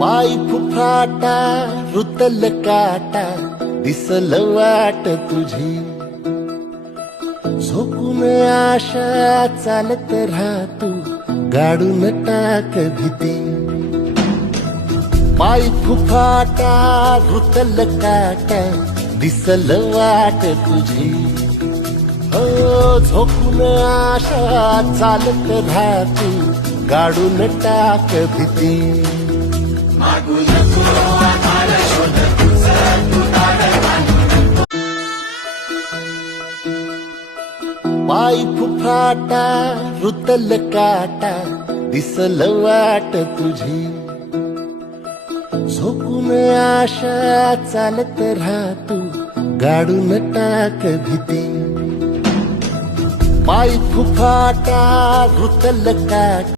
पाय फुफाटा रुतल काटा दिसल वाट तुझी झोकून आशा चालत राहतू गाडून टाक भीती पाय फुफाटा रुतल काटा दिसल वाट तुझी हो झोकून आशा चालत राहतू गाडून टाक भीती मागू नको आम्हाला शोध तुझं तू दार बांधू पाय फुफाटा रुतल काटा दिसल वाट तुझी झोकून आशा चालत राहतू गाडून टाक भीती पाय फुफाटा रुतल काटा